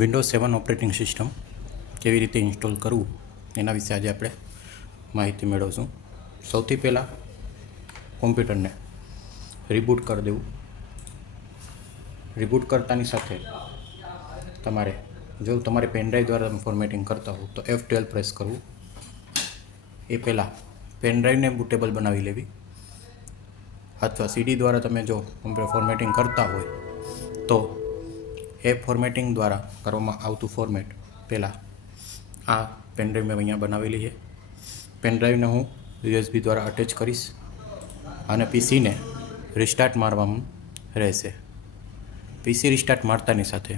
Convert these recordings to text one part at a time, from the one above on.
Windows 7 operating system કેવી રીતે install કરવું એના વિશે આજે આપણે માહિતી મેળવશું. સૌથી પહેલાં કોમ્પ્યુટરને રિબૂટ કરી દેવું. રિબૂટ કરતાની સાથે તમારે જો તમારે પેનડ્રાઈવ દ્વારા તમે ફોર્મેટિંગ કરતા હો તો F12 પ્રેસ કરવું. એ પહેલાં પેનડ્રાઈવને બૂટેબલ બનાવી લેવી, અથવા CD દ્વારા તમે જો ફોર્મેટિંગ કરતા હોય તો એ ફોર્મેટિંગ દ્વારા કરવામાં આવતું ફોર્મેટ પહેલાં આ પેનડ્રાઈવ મેં અહીંયા બનાવેલી છે. પેનડ્રાઈવને હું USB દ્વારા અટેચ કરીશ અને પીસીને રિસ્ટાર્ટ મારવાનું રહેશે. PC રિસ્ટાર્ટ મારતાની સાથે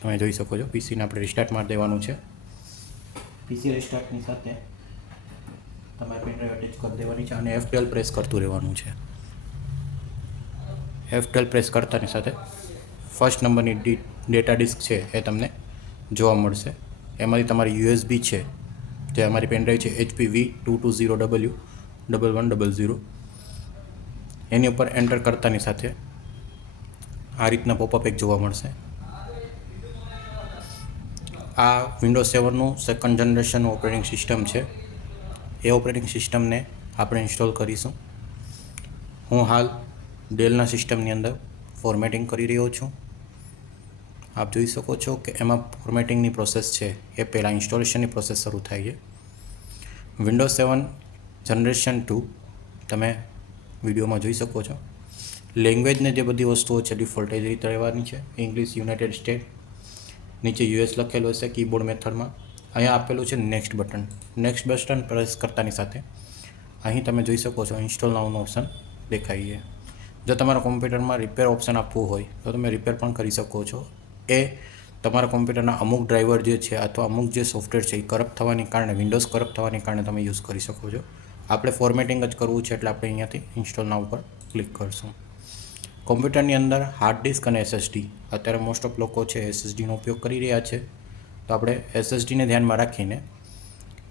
તમે જોઈ શકો છો પીસીને આપણે રિસ્ટાર્ટ મારી દેવાનું છે. PC રિસ્ટાર્ટની સાથે તમારે પેનડ્રાઈવ અટેચ કરી દેવાની છે અને F12 પ્રેસ કરતું રહેવાનું છે. F12 પ્રેસ કરતાની સાથે ફર્સ્ટ નંબરની ડેટા ડિસ્ક છે એ તમને જોવા મળશે. એમાંથી તમારી USB છે જે અમારી પેનડ્રાઈવ છે HP V220W1100, એની ઉપર એન્ટર કરતાની સાથે આ રીતના પોપઅપ એક જોવા મળશે. આ વિન્ડોઝ 7નું સેકન્ડ જનરેશનનું ઓપરેટિંગ સિસ્ટમ છે. એ ઓપરેટિંગ સિસ્ટમને આપણે ઇન્સ્ટોલ કરીશું. હું હાલ ડેલના સિસ્ટમની અંદર ફોર્મેટિંગ કરી રહ્યો છું. આપ જોઈ શકો છો કે એમાં ફોર્મેટિંગની પ્રોસેસ છે એ પહેલાં ઇન્સ્ટોલેશનની પ્રોસેસ શરૂ થાય છે. વિન્ડોઝ 7 જનરેશન 2 તમે વિડીયોમાં જોઈ શકો છો. લેંગ્વેજને જે બધી વસ્તુઓ છે ડિફોલ્ટ એ જ રીતે રહેવાની છે. ઇંગ્લિશ, યુનાઇટેડ સ્ટેટ, નીચે US લખેલું હશે કીબોર્ડ મેથડમાં. અહીંયા આપેલું છે next button. Next button press કરતાની સાથે અહીં તમે જોઈ શકો છો ઇન્સ્ટોલ નાઉનું ઓપ્શન દેખાય છે. જો તમારા કોમ્પ્યુટરમાં રિપેર ઓપ્શન આપવું હોય તો તમે રિપેર પણ કરી શકો છો. એ તમારા કોમ્પ્યુટરના અમુક ડ્રાઈવર જે છે અથવા અમુક જે સોફ્ટવેર છે એ કરપ્ટ થવાને કારણે, વિન્ડોઝ કરપ્ટ થવાને કારણે તમે યુઝ કરી શકો છો. આપણે ફોર્મેટિંગ જ કરવું છે એટલે આપણે અહીંયાથી ઇન્સ્ટોલ નાઉ ઉપર ક્લિક કરશું. કોમ્પ્યુટરની અંદર હાર્ડ ડિસ્ક અને SSD, અત્યારે મોસ્ટ ઓફ લોકો છે SSDનો ઉપયોગ કરી રહ્યા છે, તો આપણે SSDને ધ્યાનમાં રાખીને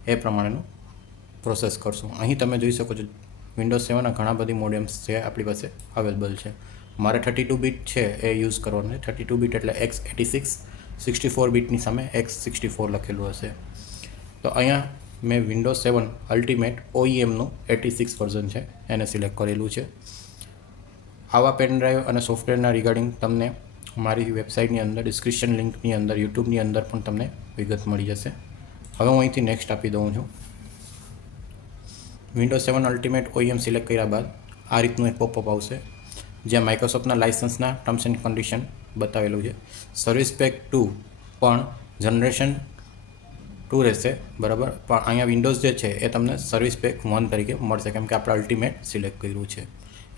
એ પ્રમાણેનું પ્રોસેસ કરશું. અહીં તમે જોઈ શકો છો વિન્ડોઝ 7ના ઘણા બધી મોડેમ્સ છે આપણી પાસે અવેલેબલ છે. મારે 32 બીટ છે એ યુઝ કરવાનું છે. 32 બીટ એટલે x86, 64 બીટની સામે x64 લખેલું હશે. તો અહીંયા મેં વિન્ડોઝ 7 અલ્ટિમેટ OEMનું 86 વર્ઝન છે એને સિલેક્ટ કરેલું છે. આવા પેન ડ્રાઈવ અને સોફ્ટવેરના રિગાર્ડિંગ તમને મારી વેબસાઇટની અંદર ડિસ્ક્રિપ્શન લિંકની અંદર યુટ્યુબની અંદર પણ તમને વિગત મળી જશે. હવે હું અહીંથી નેક્સ્ટ આપી દઉં છું. વિન્ડોઝ 7 અલ્ટિમેટ OEM સિલેક્ટ કર્યા બાદ આ રીતનું એક પોપઅપ આવશે જ્યાં માઇક્રોસોફ્ટના લાઇસન્સના ટર્મ્સ એન્ડ કન્ડિશન બતાવેલું છે. સર્વિસ પેક 2 પણ જનરેશન 2 રહેશે, બરાબર, પણ અહીંયા વિન્ડોઝ જે છે એ તમને સર્વિસ પેક 1 તરીકે મળશે કેમ કે આપણે અલ્ટિમેટ સિલેક્ટ કર્યું છે.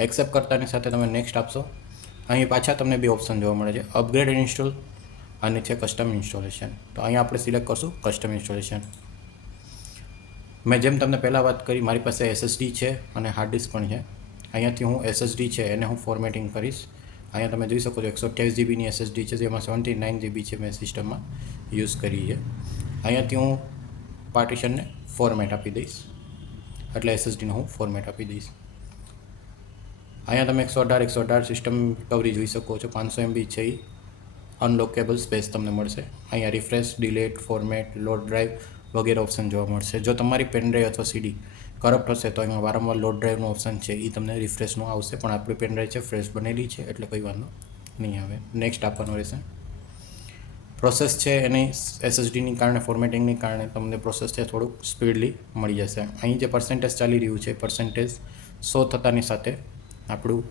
એક્સેપ્ટ કરતાની સાથે તમે નેક્સ્ટ આપશો. અહીં પાછા તમને બે ઓપ્શન જોવા મળે છે, અપગ્રેડ એન્ડ ઇન્સ્ટોલ અને છે કસ્ટમ ઇન્સ્ટોલેશન. તો અહીંયા આપણે સિલેક્ટ કરશું કસ્ટમ ઇન્સ્ટોલેશન. મેં જેમ તમને પહેલાં વાત કરી મારી પાસે SSD છે અને હાર્ડ ડિસ્ક પણ છે. અહીંયાથી હું SSD છે એને હું ફોર્મેટિંગ કરીશ. અહીંયા તમે જોઈ શકો છો 128 GBની SSD છે જેમાં 79 GB છે મેં સિસ્ટમમાં યુઝ કરી છે. અહીંયાથી હું પાર્ટીશનને ફોર્મેટ આપી દઈશ, એટલે SSDને હું ફોર્મેટ આપી દઈશ. અહીંયા તમે 118 સિસ્ટમ રિકવરી જોઈ શકો છો. 500 MB છે એ અનલોકેબલ સ્પેસ તમને મળશે. અહીંયા refresh, delete, format, load drive વગેરે ઓપ્શન જોવા મળશે. જો તમારી પેનડ્રાઈવ અથવા CD કરપ્ટ હશે તો અહીંયા વારંવાર લોડ ડ્રાઈવનું ઓપ્શન છે એ તમને રિફ્રેશનું આવશે, પણ આપણી પેનડ્રાઈવ છે ફ્રેશ બનેલી છે એટલે કોઈ વાંધો નહીં આવે. નેક્સ્ટ આપવાનું રહેશે. પ્રોસેસ છે એની SSDની કારણે, ફોર્મેટિંગની કારણે તમને પ્રોસેસ છે થોડુંક સ્પીડલી મળી જશે. અહીં જે પર્સન્ટેજ ચાલી રહ્યું છે પર્સન્ટેજ 100 થતાની સાથે આપણું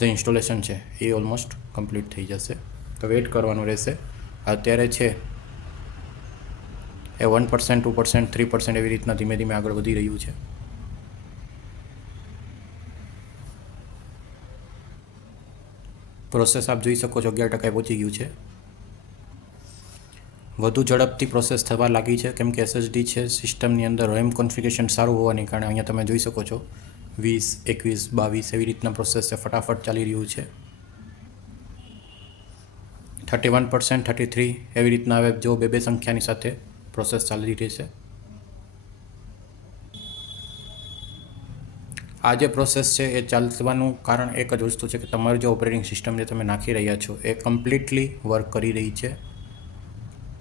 જે ઇન્સ્ટોલેશન છે એ ઓલમોસ્ટ કમ્પ્લીટ થઈ જશે. તો વેઇટ કરવાનું રહેશે. અત્યારે છે એ 1%, 2%, 3% એવી રીતના ધીમે ધીમે આગળ વધી રહ્યું છે. પ્રોસેસ આપ જોઈ શકો છો 11% પહોંચી ગયું છે. વધુ ઝડપથી પ્રોસેસ થવા લાગી છે કેમ કે SSD છે સિસ્ટમની અંદર RAM કોન્ફિગરેશન સારું હોવાને કારણે અહીંયા તમે જોઈ શકો છો 20, 21, 22 એવી રીતના પ્રોસેસ છે ફટાફટ ચાલી રહ્યું છે. 31%, 33 એવી રીતના હવે જો બે સંખ્યાની સાથે પ્રોસેસ ચાલી રહી છે. આ જે પ્રોસેસ છે એ ચાલવાનું કારણ એક જ વસ્તુ છે કે તમારું જે ઓપરેટિંગ સિસ્ટમ જે તમે નાખી રહ્યા છો એ કમ્પ્લીટલી વર્ક કરી રહી છે.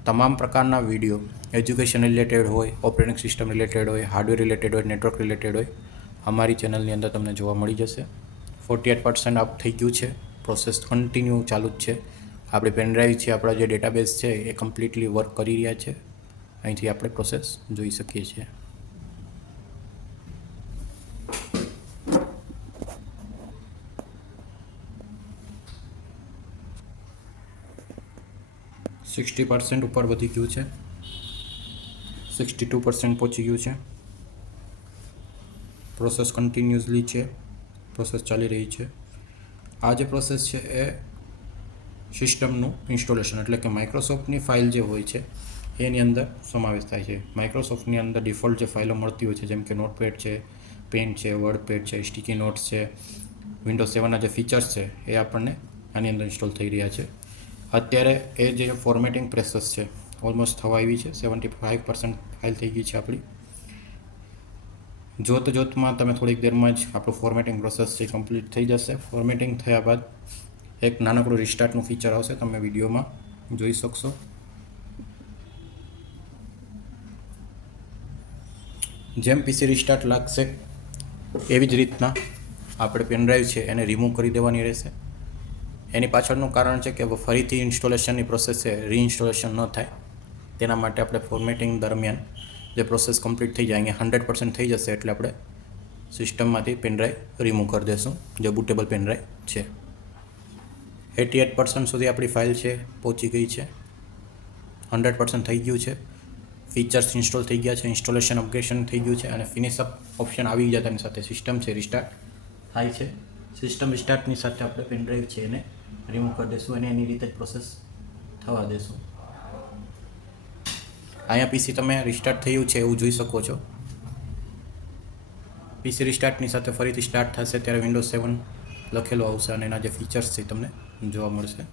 તમામ પ્રકારના વિડીયો એજ્યુકેશન રિલેટેડ હોય, ઓપરેટિંગ સિસ્ટમ રિલેટેડ હોય, હાર્ડવેર રિલેટેડ હોય, નેટવર્ક રિલેટેડ હોય, અમારી ચેનલની અંદર તમને જોવા મળી જશે. 48% અપ થઈ ગયું છે. પ્રોસેસ કન્ટિન્યુ ચાલુ જ છે. આપણી પેનડ્રાઈવ છે, આપણા જે ડેટાબેઝ છે એ કમ્પ્લીટલી વર્ક કરી રહ્યા છે. અહીંથી આપણે પ્રોસેસ જોઈ શકીએ છીએ. %60 ઉપર વધી ગયું છે. 62% પહોંચી ગયું છે. પ્રોસેસ કન્ટિન્યુઅસલી છે, પ્રોસેસ ચાલી રહી છે. આ જે પ્રોસેસ છે એ સિસ્ટમનું ઇન્સ્ટોલેશન એટલે કે માઇક્રોસોફ્ટની ફાઇલ જે હોય છે એની અંદર સમાવેશ થાય છે. માઇક્રોસોફ્ટની અંદર ડિફોલ્ટ જે ફાઇલો મળતી હોય છે જેમ કે નોટપેડ છે, પેન્ટ છે, વર્ડપેડ છે, સ્ટીકી નોટ્સ છે, વિન્ડોઝ 7ના જે ફીચર્સ છે એ આપણને આની અંદર ઇન્સ્ટોલ થઈ રહ્યા છે. અત્યારે એ જે ફોર્મેટિંગ પ્રોસેસ છે ઓલમોસ્ટ થવા આવી છે. 75% ફાઇલ થઈ ગઈ છે આપણી. જોતમાં તમે થોડીક દેરમાં જ આપણું ફોર્મેટિંગ પ્રોસેસ છે કમ્પ્લીટ થઈ જશે. ફોર્મેટિંગ થયા બાદ એક નાનકડું રિસ્ટાર્ટનું ફીચર આવશે, તમે વિડીયોમાં જોઈ શકશો. જેમ પીસી રિસ્ટાર્ટ લાગશે એવી જ રીતના આપણે પેનડ્રાઈવ છે એને રિમૂવ કરી દેવાની રહેશે. એની પાછળનું કારણ છે કે ફરીથી ઇન્સ્ટોલેશનની પ્રોસેસ છે રીઇન્સ્ટોલેશન ન થાય તેના માટે આપણે ફોર્મેટિંગ દરમિયાન જે પ્રોસેસ કમ્પ્લીટ થઈ જાય, અહીંયા 100% થઈ જશે એટલે આપણે સિસ્ટમમાંથી પેનડ્રાઈવ રિમૂવ કરી દઈશું જે બુટેબલ પેનડ્રાઈવ છે. 88% સુધી આપણી ફાઇલ છે પહોંચી ગઈ છે. 100% થઈ ગયું છે. ફીચર્સ ઇન્સ્ટોલ થઈ ગયા છે, ઇન્સ્ટોલેશન અપગ્રેડેશન થઈ ગયું છે અને ફિનિશ અપ ઓપ્શન આવી ગયા તેની સાથે સિસ્ટમ છે રિસ્ટાર્ટ થાય છે. સિસ્ટમ રિસ્ટાર્ટની સાથે આપણે પેનડ્રાઈવ છે એને રિમૂવ કરી દઈશું અને એની રીતે જ પ્રોસેસ થવા દેશું. અહીંયા પીસી તમે રિસ્ટાર્ટ થયું છે એવું જોઈ શકો છો. પીસી રિસ્ટાર્ટની સાથે ફરીથી સ્ટાર્ટ થશે ત્યારે વિન્ડોઝ 7 લખેલો આવશે અને એના જે ફીચર્સ છે તમને જોવા મળશે.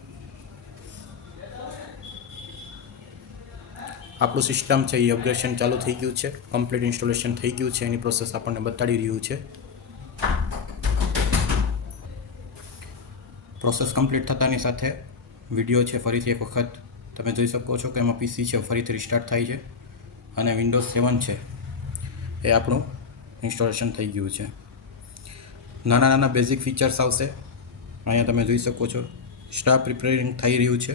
આપણું સિસ્ટમ છે એ અપગ્રેડેશન ચાલુ થઈ ગયું છે, કમ્પ્લીટ ઇન્સ્ટોલેશન થઈ ગયું છે. એની પ્રોસેસ આપણને બતાડી રહ્યું છે. પ્રોસેસ કમ્પ્લીટ થતાની સાથે વિડીયો છે ફરીથી એક વખત તમે જોઈ શકો છો કે એમાં પીસી છે ફરીથી રિસ્ટાર્ટ થાય છે અને વિન્ડોઝ 7 છે એ આપણું ઇન્સ્ટોલેશન થઈ ગયું છે. નાના નાના બેઝિક ફીચર્સ આવશે, અહીંયા તમે જોઈ શકો છો. સ્ટાફ પ્રિપેરિંગ થઈ રહ્યું છે.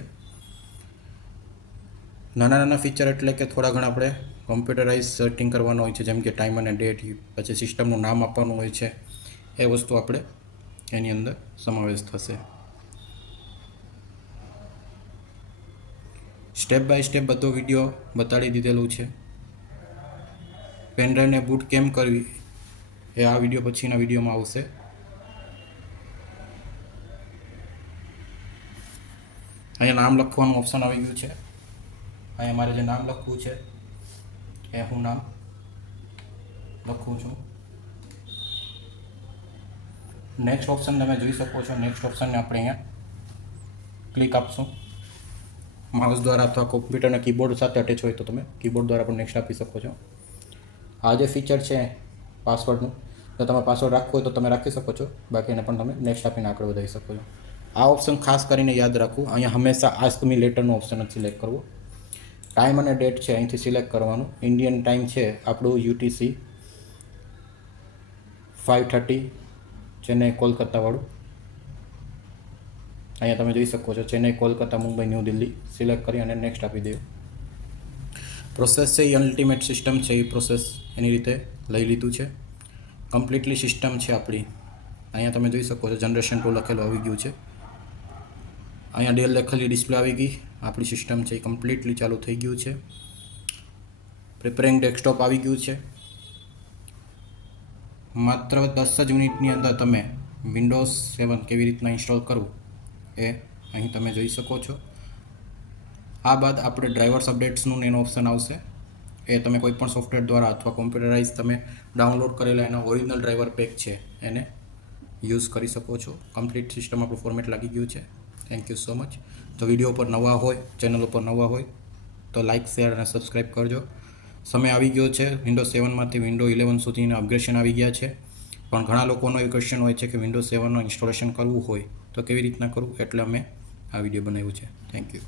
નાના નાના ફીચર એટલે કે થોડા ઘણા આપણે કોમ્પ્યુટરાઇઝ સેટિંગ કરવાનું હોય છે જેમ કે ટાઈમ અને ડેટ, પછી સિસ્ટમનું નામ આપવાનું હોય છે. એ વસ્તુ આપણે એની અંદર સમાવેશ થશે. સ્ટેપ બાય સ્ટેપ બધો વિડીયો બતાડી દીધેલું છે. પેનડ્રાઈવને બૂટ કેમ કરવી એ આ વિડીયો પછીના વિડીયોમાં આવશે. અહીંયા નામ લખવાનું ઓપ્શન આવી ગયું છે. અહીંયા મારે જે નામ લખવું છે એ હું નામ લખું છું. નેક્સ્ટ ઓપ્શન તમે જોઈ શકો છો. નેક્સ્ટ ઓપ્શનને આપણે અહીંયા ક્લિક આપશું. માઉસ દ્વારા અથવા કોમ્પ્યુટરના કીબોર્ડ સાથે અટેચ હોય તો તમે કીબોર્ડ દ્વારા પણ નેક્સ્ટ આપી શકો છો. આ જે ફીચર છે પાસવર્ડનું, જો તમે પાસવર્ડ રાખવો હોય તો તમે રાખી શકો છો, બાકી એને પણ તમે નેક્સ્ટ આપીને આગળ વધારી શકો છો. આ ઓપ્શન ખાસ કરીને યાદ રાખવું. અહીંયા હંમેશા આસ્ક મી લેટરનો ઓપ્શન જ સિલેક્ટ કરવો. ટાઈમ અને ડેટ છે અહીંથી સિલેક્ટ કરવાનું. ઇન્ડિયન ટાઈમ છે આપણું UTC 5:30 ચેન્નઈ કોલકાતાવાળું. અહીંયા તમે જોઈ શકો છો ચેન્નઈ, કોલકાતા, મુંબઈ, ન્યૂ દિલ્હી સિલેક્ટ કરી અને નેક્સ્ટ આપી દો. પ્રોસેસ છે એ અલ્ટિમેટ સિસ્ટમ છે એ પ્રોસેસ એની રીતે લઈ લીધું છે. કમ્પ્લીટલી સિસ્ટમ છે આપણી. અહીંયા તમે જોઈ શકો છો જનરેશન 2 લખેલું આવી ગયું છે. અહીંયા ડેલ લખેલી ડિસ્પ્લે આવી ગઈ. આપણી સિસ્ટમ છે એ કમ્પ્લીટલી ચાલુ થઈ ગયું છે. પ્રિપેરિંગ ડેસ્કટોપ આવી ગયું છે. માત્ર 10 જ મિનિટની અંદર તમે વિન્ડોઝ 7 કેવી રીતના ઇન્સ્ટોલ કરવું એ અહીં તમે જોઈ શકો છો. આ બાદ આપણે ડ્રાઈવર્સ અપડેટ્સનું એનો ઓપ્શન આવશે. એ તમે કોઈપણ સોફ્ટવેર દ્વારા અથવા કોમ્પ્યુટરાઇઝ તમે ડાઉનલોડ કરેલા એના ઓરિજિનલ ડ્રાઈવર પેક છે એને યુઝ કરી શકો છો. કમ્પ્લીટ સિસ્ટમ આપણું ફોર્મેટ લાગી ગયું છે. Thank you so much. જો વિડીયો ઉપર નવા હોય, ચેનલ ઉપર નવા હોય તો લાઇક, શેર અને સબસ્ક્રાઈબ કરજો. સમય આવી ગયો છે વિન્ડોઝ 7માંથી વિન્ડો 11 સુધીના અપગ્રેડેશન આવી ગયા છે. પણ ઘણા લોકોનો એ ક્વેશ્ચન હોય છે કે વિન્ડોઝ 7નું ઇન્સ્ટોલેશન કરવું હોય તો કેવી રીતના કરવું, એટલે અમે આ વિડીયો બનાવ્યો છે. Thank you.